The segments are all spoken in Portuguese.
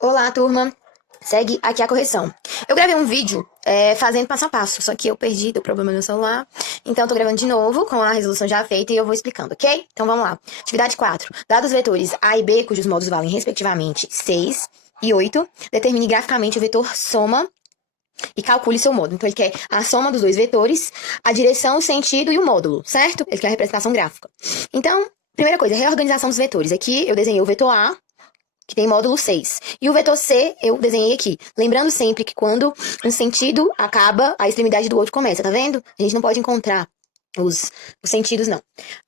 Olá, turma. Segue aqui a correção. Eu gravei um vídeo fazendo passo a passo, só que eu perdi, deu problema no meu celular. Então, eu tô gravando de novo, com a resolução já feita, e eu vou explicando, ok? Então, vamos lá. Atividade 4. Dados vetores A e B, cujos modos valem, respectivamente, 6 e 8, determine graficamente o vetor soma e calcule seu módulo. Então, ele quer a soma dos dois vetores, a direção, o sentido e o módulo, certo? Ele quer a representação gráfica. Então, primeira coisa, reorganização dos vetores. Aqui, eu desenhei o vetor A, que tem módulo 6. E o vetor C eu desenhei aqui. Lembrando sempre que quando um sentido acaba, a extremidade do outro começa, tá vendo? A gente não pode encontrar os sentidos, não.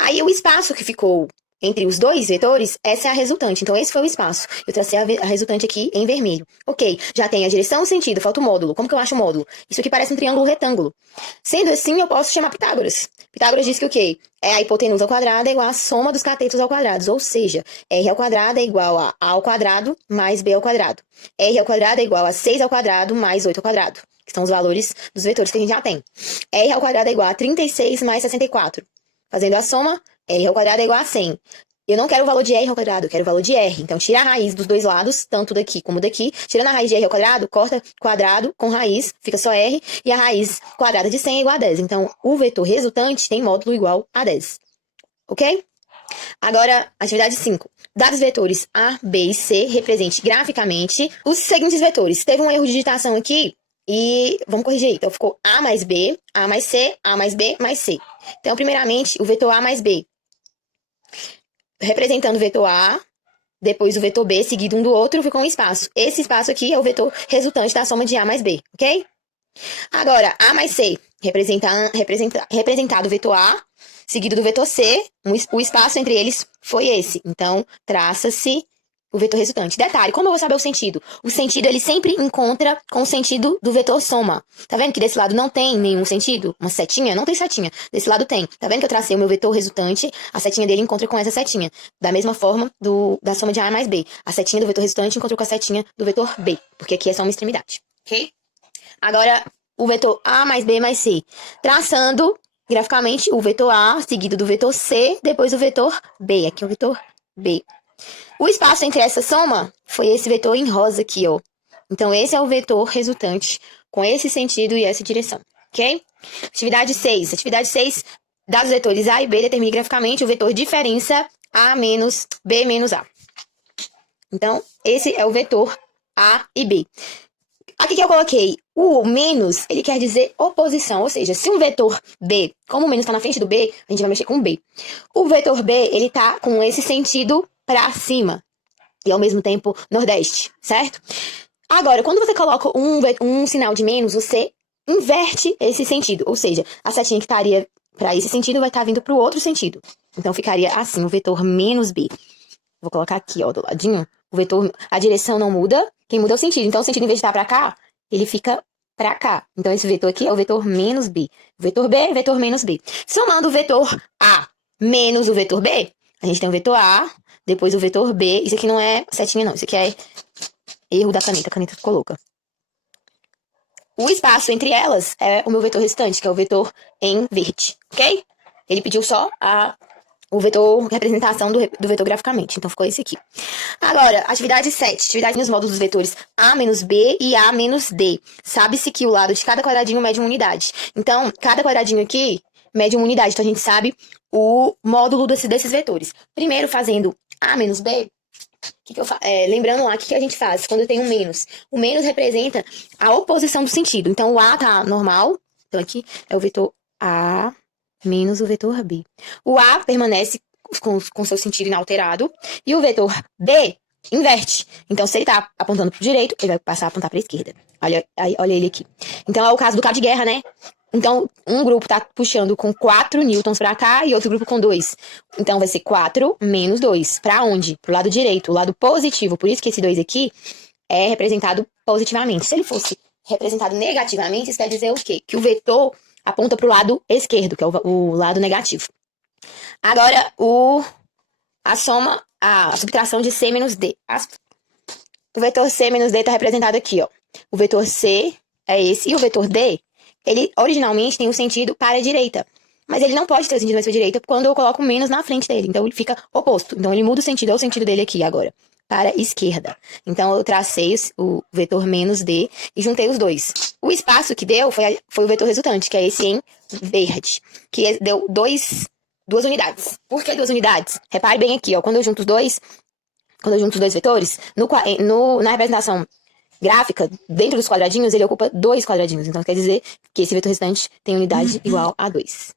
Aí o espaço que ficou entre os dois vetores, essa é a resultante. Então, esse foi o espaço. Eu tracei a resultante aqui em vermelho. Ok, já tem a direção, o sentido, falta o módulo. Como que eu acho o módulo? Isso aqui parece um triângulo retângulo. Sendo assim, eu posso chamar Pitágoras. Pitágoras diz que o quê? A hipotenusa ao quadrado é igual à soma dos catetos ao quadrado. Ou seja, r ao quadrado é igual a ao quadrado mais b ao quadrado. R ao quadrado é igual a 6 ao quadrado mais 8 ao quadrado, que são os valores dos vetores que a gente já tem. R ao quadrado é igual a 36 mais 64. Fazendo a soma, r ao quadrado é igual a 100. Eu não quero o valor de r ao quadrado, eu quero o valor de r. Então, tira a raiz dos dois lados, tanto daqui como daqui. Tirando a raiz de r ao quadrado, corta quadrado com raiz, fica só r. E a raiz quadrada de 100 é igual a 10. Então, o vetor resultante tem módulo igual a 10. Ok? Agora, atividade 5. Dados vetores A, B e C, represente graficamente os seguintes vetores. Teve um erro de digitação aqui e vamos corrigir aí. Então, ficou A mais B, A mais C, A mais B mais C. Então, primeiramente, o vetor A mais B. Representando o vetor A, depois o vetor B, seguido um do outro, ficou um espaço. Esse espaço aqui é o vetor resultante da soma de A mais B, ok? Agora, A mais C, representado o vetor A, seguido do vetor C, o espaço entre eles foi esse. Então, traça-se o vetor resultante. Detalhe, como eu vou saber o sentido? O sentido, ele sempre encontra com o sentido do vetor soma. Tá vendo que desse lado não tem nenhum sentido? Uma setinha? Não tem setinha. Desse lado tem. Tá vendo que eu tracei o meu vetor resultante? A setinha dele encontra com essa setinha. Da mesma forma da soma de A mais B. A setinha do vetor resultante encontrou com a setinha do vetor B. Porque aqui é só uma extremidade. Ok? Agora, o vetor A mais B mais C. Traçando graficamente o vetor A, seguido do vetor C, depois o vetor B. Aqui é o vetor B. O espaço entre essa soma foi esse vetor em rosa aqui, ó. Então, esse é o vetor resultante com esse sentido e essa direção, ok? Atividade 6. Atividade 6, dados vetores A e B, determine graficamente o vetor diferença A menos B menos A. Então, esse é o vetor A e B. Aqui que eu coloquei o menos, ele quer dizer oposição, ou seja, se um vetor B, como o menos está na frente do B, a gente vai mexer com o B. O vetor B, ele tá com esse sentido para cima e ao mesmo tempo nordeste, certo? Agora, quando você coloca um sinal de menos, você inverte esse sentido, ou seja, a setinha que estaria para esse sentido vai estar vindo para o outro sentido. Então, ficaria assim, o vetor menos B. Vou colocar aqui, ó, do ladinho. O vetor, a direção não muda, quem muda é o sentido. Então, o sentido, em vez de estar para cá, ele fica para cá. Então, esse vetor aqui é o vetor menos B. O vetor B, vetor menos B. Somando o vetor A menos o vetor B, a gente tem o vetor A, depois o vetor B. Isso aqui não é setinha, não. Isso aqui é erro da caneta. A caneta ficou louca. O espaço entre elas é o meu vetor restante, que é o vetor em verde, ok? Ele pediu só o vetor, representação do vetor graficamente. Então, ficou esse aqui. Agora, atividade 7. Atividade nos módulos dos vetores A menos B e A menos D. Sabe-se que o lado de cada quadradinho mede uma unidade. Então, cada quadradinho aqui mede uma unidade. Então, a gente sabe o módulo desses vetores. Primeiro, fazendo A menos B, lembrando lá, o que a gente faz quando tem um menos? O menos representa a oposição do sentido. Então, o A tá normal. Então, aqui é o vetor A menos o vetor B. O A permanece com seu sentido inalterado. E o vetor B inverte. Então, se ele tá apontando pro direito, ele vai passar a apontar pra esquerda. Olha ele aqui. Então, é o caso do cabo de guerra, né? Então, um grupo tá puxando com 4 newtons pra cá e outro grupo com 2. Então, vai ser 4 menos 2. Pra onde? Pro lado direito, o lado positivo. Por isso que esse 2 aqui é representado positivamente. Se ele fosse representado negativamente, isso quer dizer o quê? Que o vetor aponta pro lado esquerdo, que é o lado negativo. Agora, a soma, a subtração de C menos D. O vetor C menos D tá representado aqui, ó. O vetor C é esse. E o vetor D, ele originalmente tem um sentido para a direita. Mas ele não pode ter o sentido mais para a direita quando eu coloco menos na frente dele. Então, ele fica oposto. Então, ele muda o sentido. É o sentido dele aqui agora. para a esquerda. Então, eu tracei o vetor menos D e juntei os dois. O espaço que deu foi o vetor resultante, que é esse em verde, que deu duas unidades. Por que 2 unidades? Repare bem aqui, ó, quando eu junto os dois vetores, na representação gráfica, dentro dos quadradinhos, ele ocupa 2 quadradinhos. Então, quer dizer que esse vetor resultante tem unidade igual a 2.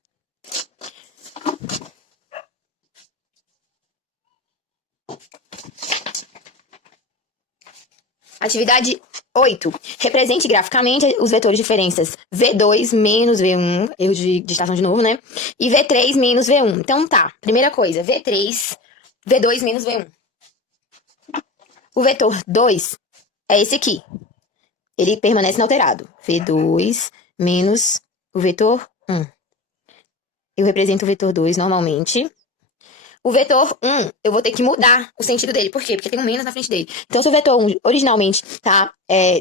Atividade 8. Represente graficamente os vetores de diferenças V2 menos V1, erro de digitação de novo, né? E V3 menos V1. Então tá, primeira coisa, V2 menos V1. O vetor 2 é esse aqui. Ele permanece inalterado. V2 menos o vetor 1. Eu represento o vetor 2 normalmente. O vetor 1, eu vou ter que mudar o sentido dele. Por quê? Porque tem um menos na frente dele. Então, se o vetor 1 originalmente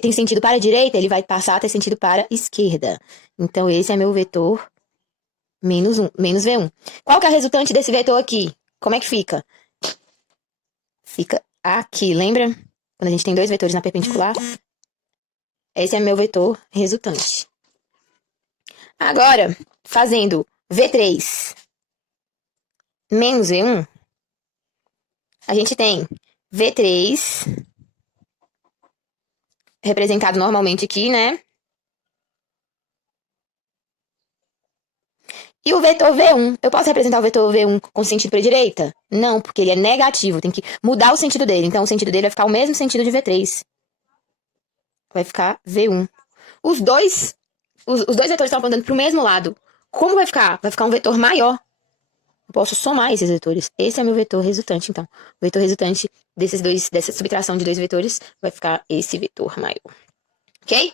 tem sentido para a direita, ele vai passar a ter sentido para a esquerda. Então, esse é meu vetor menos V1. Qual que é a resultante desse vetor aqui? Como é que fica? Fica aqui, lembra? Quando a gente tem 2 vetores na perpendicular. Esse é meu vetor resultante. Agora, fazendo V3 menos V1, a gente tem V3, representado normalmente aqui, né? E o vetor V1, eu posso representar o vetor V1 com sentido para a direita? Não, porque ele é negativo, tem que mudar o sentido dele. Então, o sentido dele vai ficar o mesmo sentido de V3. Vai ficar V1. Os dois vetores estão apontando para o mesmo lado. Como vai ficar? Vai ficar um vetor maior. Eu posso somar esses vetores. Esse é meu vetor resultante, então. O vetor resultante dessa subtração de 2 vetores vai ficar esse vetor maior. Ok?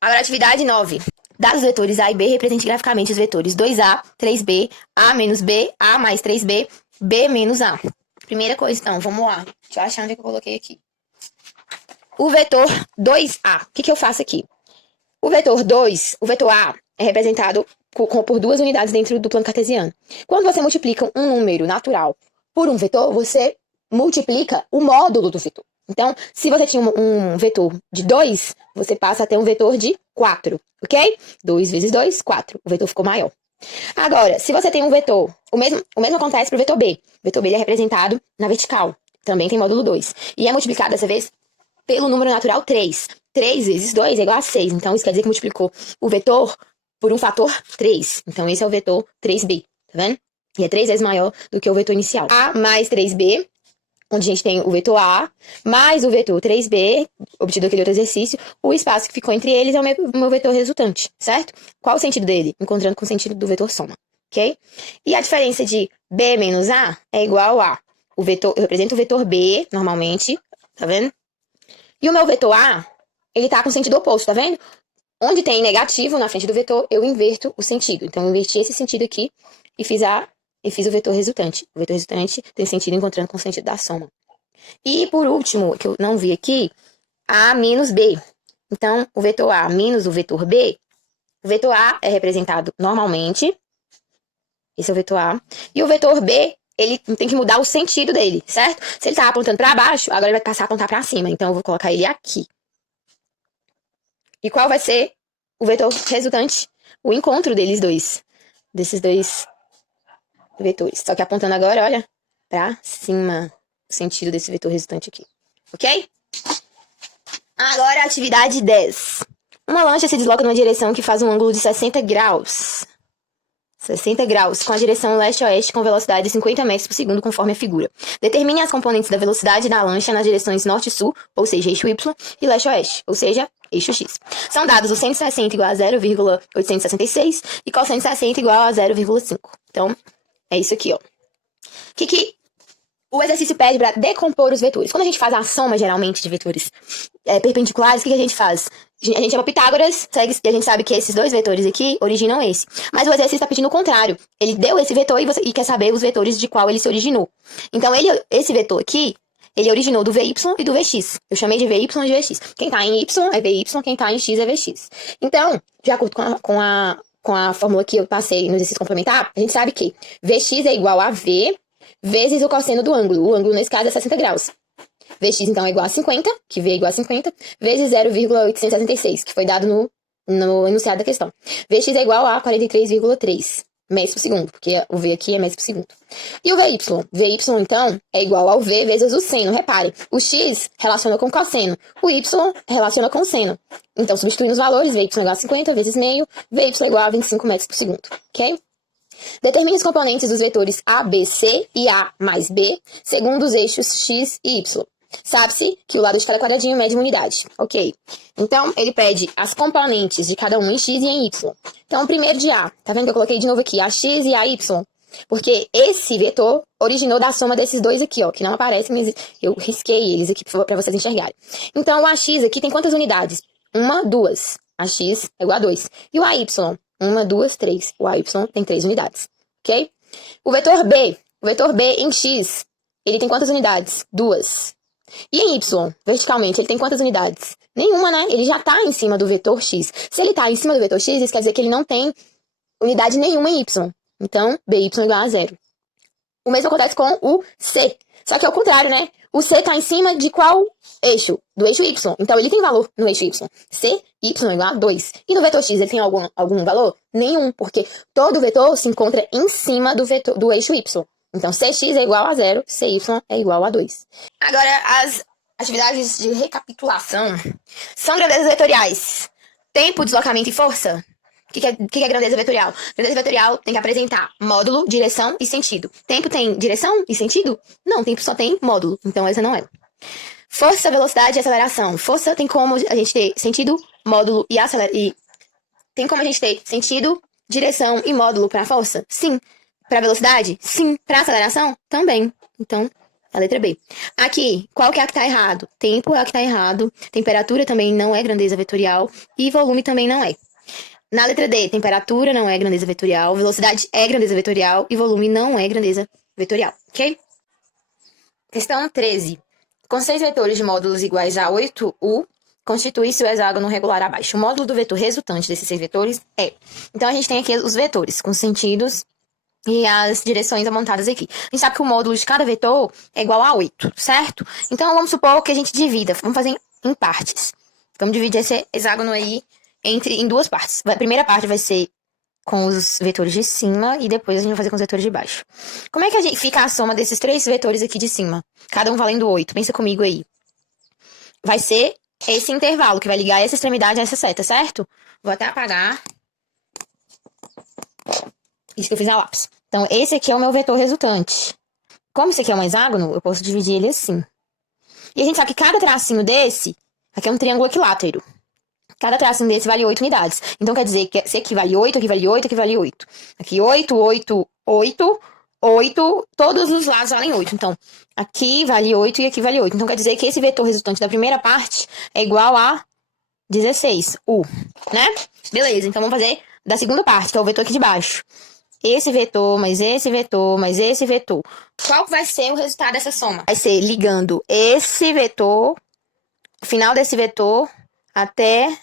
Agora, atividade 9. Dados os vetores A e B, represente graficamente os vetores 2A, 3B, A menos B, A mais 3B, B menos A. Primeira coisa, então, vamos lá. Deixa eu achar onde é que eu coloquei aqui. O vetor 2A. O que eu faço aqui? O vetor A, é representado por 2 unidades dentro do plano cartesiano. Quando você multiplica um número natural por um vetor, você multiplica o módulo do vetor. Então, se você tinha um vetor de 2, você passa a ter um vetor de 4, ok? 2 vezes 2, 4. O vetor ficou maior. Agora, se você tem um vetor, o mesmo acontece para o vetor B. O vetor B ele é representado na vertical, também tem módulo 2. E é multiplicado dessa vez pelo número natural 3. 3 vezes 2 é igual a 6. Então, isso quer dizer que multiplicou o vetor por um fator 3. Então, esse é o vetor 3B, tá vendo? E é 3 vezes maior do que o vetor inicial. A mais 3B, onde a gente tem o vetor A, mais o vetor 3B, obtido aquele outro exercício, o espaço que ficou entre eles é o meu vetor resultante, certo? Qual o sentido dele? Encontrando com o sentido do vetor soma, ok? E a diferença de B menos A é igual a eu represento o vetor B, normalmente, tá vendo? E o meu vetor A, ele tá com sentido oposto, tá vendo? Onde tem negativo na frente do vetor, eu inverto o sentido. Então, eu inverti esse sentido aqui e fiz o vetor resultante. O vetor resultante tem sentido encontrando com o sentido da soma. E, por último, que eu não vi aqui, A menos B. Então, o vetor A menos o vetor B, o vetor A é representado normalmente. Esse é o vetor A. E o vetor B, ele tem que mudar o sentido dele, certo? Se ele tá apontando para baixo, agora ele vai passar a apontar para cima. Então, eu vou colocar ele aqui. E qual vai ser o vetor resultante? O encontro desses dois vetores. Só que apontando agora, olha, pra cima, o sentido desse vetor resultante aqui. Ok? Agora, atividade 10. Uma lancha se desloca numa direção que faz um ângulo de 60 graus. 60 graus, com a direção leste-oeste com velocidade de 50 metros por segundo, conforme a figura. Determine as componentes da velocidade da lancha nas direções norte-sul, ou seja, eixo Y, e leste-oeste, ou seja, eixo X. São dados o 160 igual a 0,866 e cos 160 igual a 0,5. Então, é isso aqui, ó. Que o exercício pede para decompor os vetores. Quando a gente faz a soma, geralmente, de vetores perpendiculares, o que a gente faz? A gente chama Pitágoras, e a gente sabe que esses 2 vetores aqui originam esse. Mas o exercício está pedindo o contrário. Ele deu esse vetor e quer saber os vetores de qual ele se originou. Então, esse vetor aqui, ele originou do VY e do VX. Eu chamei de VY e de VX. Quem tá em Y é VY, quem tá em X é VX. Então, de acordo com a fórmula que eu passei no exercício complementar, a gente sabe que VX é igual a V vezes o cosseno do ângulo. O ângulo, nesse caso, é 60 graus. Vx, então, é igual a 50, que V é igual a 50, vezes 0,866, que foi dado no enunciado da questão. Vx é igual a 43,3 metros por segundo, porque o V aqui é metros por segundo. E o VY? VY, então, é igual ao V vezes o seno. Repare, o x relaciona com o cosseno, o y relaciona com o seno. Então, substituindo os valores, VY é igual a 50 vezes meio, VY é igual a 25 metros por segundo, ok? Determine os componentes dos vetores A, B, C e A mais B, segundo os eixos x e y. Sabe-se que o lado de cada quadradinho mede uma unidade. Ok. Então, ele pede as componentes de cada um em x e em y. Então, o primeiro de A. Tá vendo que eu coloquei de novo aqui? AX e AY. Porque esse vetor originou da soma desses dois aqui, ó. Que não aparecem, mas eu risquei eles aqui pra vocês enxergarem. Então, o AX aqui tem quantas unidades? 1, 2. AX é igual a 2. E o AY? 1, 2, 3. O AY tem 3 unidades. Ok? O vetor B. O vetor B em x, ele tem quantas unidades? 2. E em y, verticalmente, ele tem quantas unidades? Nenhuma, né? Ele já tá em cima do vetor x. Se ele tá em cima do vetor x, isso quer dizer que ele não tem unidade nenhuma em y. Então, by igual a 0. O mesmo acontece com o c. Só que é o contrário, né? O c tá em cima de qual eixo? Do eixo y. Então, ele tem valor no eixo y. C, y igual a 2. E no vetor x, ele tem algum valor? Nenhum, porque todo vetor se encontra em cima do eixo y. Então, Cx é igual a 0, Cy é igual a 2. Agora, as atividades de recapitulação são grandezas vetoriais. Tempo, deslocamento e força. O que é grandeza vetorial? Grandeza vetorial tem que apresentar módulo, direção e sentido. Tempo tem direção e sentido? Não, tempo só tem módulo. Então, essa não é. Força, velocidade e aceleração. Força tem como a gente ter sentido, módulo e aceleração. Tem como a gente ter sentido, direção e módulo para força? Sim. Para velocidade? Sim. Para aceleração? Também. Então, a letra B. Aqui, qual que é a que tá errado? Tempo é a que tá errado. Temperatura também não é grandeza vetorial. E volume também não é. Na letra D, temperatura não é grandeza vetorial. Velocidade é grandeza vetorial. E volume não é grandeza vetorial. Ok? Questão 13. Com 6 vetores de módulos iguais a 8u, constitui-se o hexágono regular abaixo. O módulo do vetor resultante desses 6 vetores é... Então, a gente tem aqui os vetores com sentidos e as direções amontadas aqui. A gente sabe que o módulo de cada vetor é igual a 8, certo? Então, vamos supor que a gente divida. Vamos fazer em partes. Vamos dividir esse hexágono aí em duas partes. A primeira parte vai ser com os vetores de cima e depois a gente vai fazer com os vetores de baixo. Como é que fica a soma desses 3 vetores aqui de cima? Cada um valendo 8. Pensa comigo aí. Vai ser esse intervalo que vai ligar essa extremidade a essa seta, certo? Vou até apagar. Isso que eu fiz a lápis. Então, esse aqui é o meu vetor resultante. Como esse aqui é um hexágono, eu posso dividir ele assim. E a gente sabe que cada tracinho desse, aqui é um triângulo equilátero. Cada tracinho desse vale 8 unidades. Então, quer dizer que esse aqui vale 8, aqui vale 8, aqui vale 8. Aqui 8, 8, 8, 8, todos os lados valem 8. Então, aqui vale 8 e aqui vale 8. Então, quer dizer que esse vetor resultante da primeira parte é igual a 16, U, né? Beleza, então vamos fazer da segunda parte, que é o vetor aqui de baixo. Esse vetor, mais esse vetor, mais esse vetor. Qual vai ser o resultado dessa soma? Vai ser ligando esse vetor, o final desse vetor, até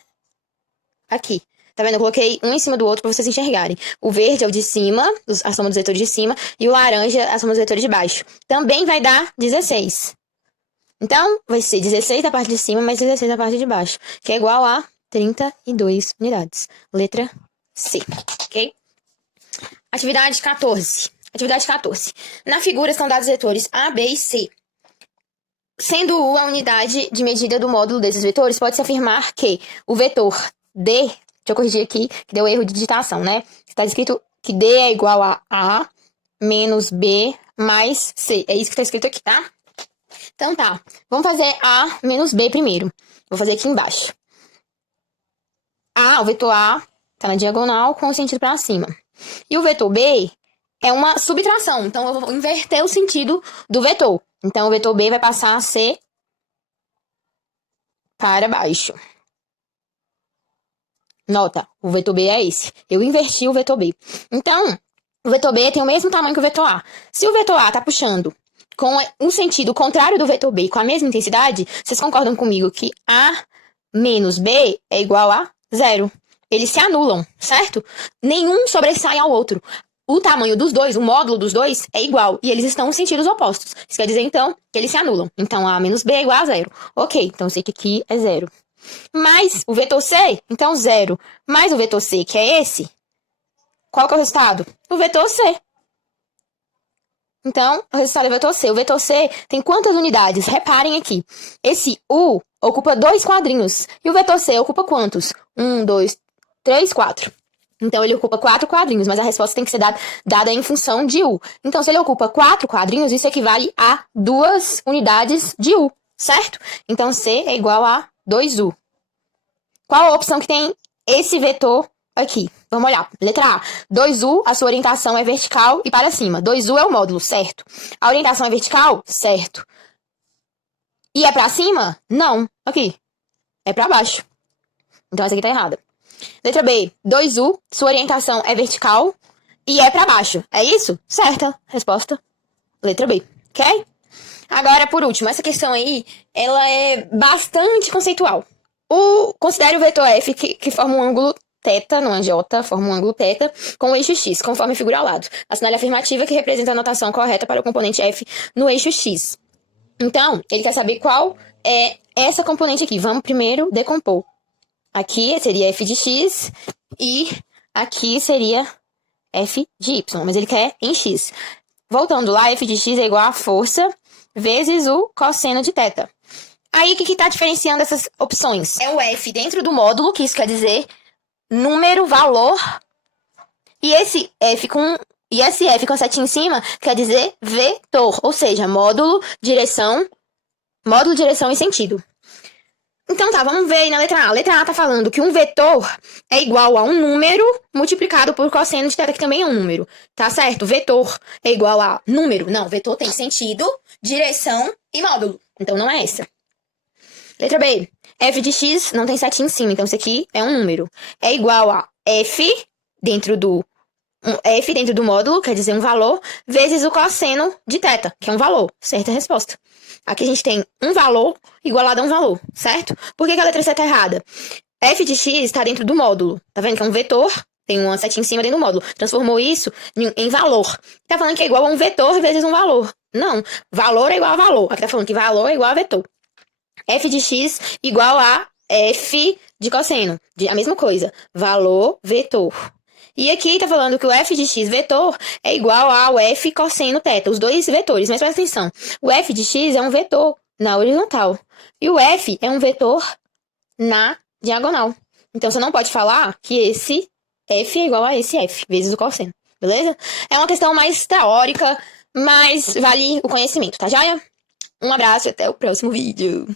aqui. Tá vendo? Eu coloquei um em cima do outro pra vocês enxergarem. O verde é o de cima, a soma dos vetores de cima, e o laranja, a soma dos vetores de baixo. Também vai dar 16. Então, vai ser 16 da parte de cima, mais 16 da parte de baixo, que é igual a 32 unidades. Letra C, ok? Atividade 14. Atividade 14. Na figura estão dados os vetores A, B e C. Sendo U a unidade de medida do módulo desses vetores, pode-se afirmar que o vetor D, deixa eu corrigir aqui, que deu erro de digitação, né? Está escrito que D é igual a A menos B mais C. É isso que está escrito aqui, tá? Então tá, vamos fazer A menos B primeiro. Vou fazer aqui embaixo. O vetor A tá na diagonal com o sentido para cima. E o vetor B é uma subtração, então eu vou inverter o sentido do vetor. Então, o vetor B vai passar a ser para baixo. Nota, o vetor B é esse. Eu inverti o vetor B. Então, o vetor B tem o mesmo tamanho que o vetor A. Se o vetor A está puxando com um sentido contrário do vetor B, com a mesma intensidade, vocês concordam comigo que A menos B é igual a 0. Eles se anulam, certo? Nenhum sobressai ao outro. o tamanho dos dois, o módulo dos dois, é igual. E eles estão em sentidos opostos. Isso quer dizer, então, que eles se anulam. Então, A menos B é igual a zero. Ok, então eu sei que aqui é zero. Mais o vetor C, então zero. Mais o vetor C, que é esse. Qual que é o resultado? O vetor C. Então, o resultado é o vetor C. O vetor C tem quantas unidades? Reparem aqui. Esse U ocupa 2 quadrinhos. E o vetor C ocupa quantos? 1, 2, 3, 4. Então, ele ocupa 4 quadrinhos, mas a resposta tem que ser dada em função de U. Então, se ele ocupa 4 quadrinhos, isso equivale a 2 unidades de U, certo? Então, C é igual a 2U. Qual a opção que tem esse vetor aqui? Vamos olhar. Letra A. 2U, a sua orientação é vertical e para cima. 2U é o módulo, certo? A orientação é vertical? Certo. E é para cima? Não. Aqui. É para baixo. Então, essa aqui tá errada. Letra B. 2U, sua orientação é vertical e é para baixo. É isso? Certa. Resposta. Letra B. Ok? Agora, por último, essa questão aí, ela é bastante conceitual. Considere o vetor F que forma um ângulo θ, não é J, forma um ângulo θ, com o eixo X, conforme figura ao lado. Assinale a afirmativa que representa a notação correta para o componente F no eixo X. Então, ele quer saber qual é essa componente aqui. Vamos primeiro decompor. Aqui seria F de X e aqui seria F de Y, mas ele quer em X. Voltando lá, F de X é igual a força vezes o cosseno de θ. Aí, o que está diferenciando essas opções? É o F dentro do módulo, que isso quer dizer número, valor. E esse F com a setinha em cima quer dizer vetor, ou seja, módulo, direção e sentido. Então tá, vamos ver aí na letra A. A letra A tá falando que um vetor é igual a um número multiplicado por cosseno de θ, que também é um número. Tá certo? Vetor é igual a número. Não, vetor tem sentido, direção e módulo. Então não é essa. Letra B. F de X não tem setinha em cima, então isso aqui é um número. É igual a F dentro do módulo, quer dizer um valor, vezes o cosseno de θ, que é um valor. Certa resposta. Aqui a gente tem um valor igualado a um valor, certo? Por que a letra C tá errada? F de X está dentro do módulo. Tá vendo que é um vetor? Tem uma setinha em cima dentro do módulo. Transformou isso em valor. Tá falando que é igual a um vetor vezes um valor. Não. Valor é igual a valor. Aqui tá falando que valor é igual a vetor. F de X igual a F de cosseno. A mesma coisa. Valor, vetor. E aqui tá falando que o F de X vetor é igual ao F cosseno θ. Os dois vetores. Mas presta atenção. O F de X é um vetor na horizontal. E o F é um vetor na diagonal. Então, você não pode falar que esse F é igual a esse F, vezes o cosseno. Beleza? É uma questão mais teórica, mas vale o conhecimento, tá joia? Um abraço e até o próximo vídeo.